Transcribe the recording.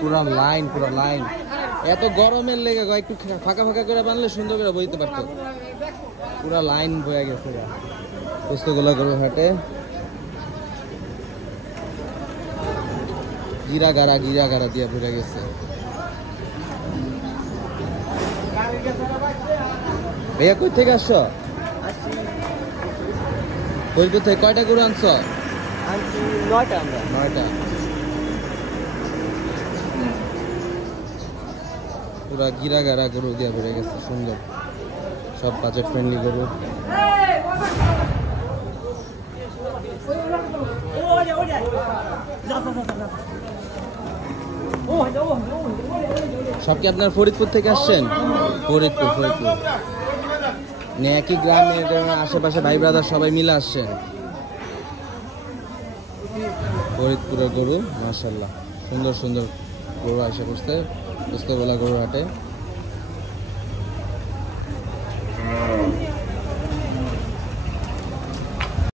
পুরা লাইন এত গরমের লেগে একটু ফাঁকা ফাঁকা করে বানলে সুন্দর করে বইতে পারতো। পুরা লাইন বয়ে গেছে পোস্তগোলা গরুর হাটে। গিরা গাড়া দিয়ে ভরে গেছে। ভাইয়া কই থেকে আসছো? ফরিদপুর থেকে কয়টা গরু আনছো? 9টা। পুরা গিরা গাড়া গরু দিয়ে ভরে গেছে, সুন্দর সব বাজেট ফ্রেন্ডলি গরু। সব কি আপনার ফরিদপুর থেকে আসছেন? ফরিদপুর একই গ্রামের আশেপাশে ভাই ব্রাদার সবাই মিলে আসছেন। ফরিদপুরের গরু মাশাআল্লাহ সুন্দর গরু আসে করতে পোস্তগোলা গরু হাটে।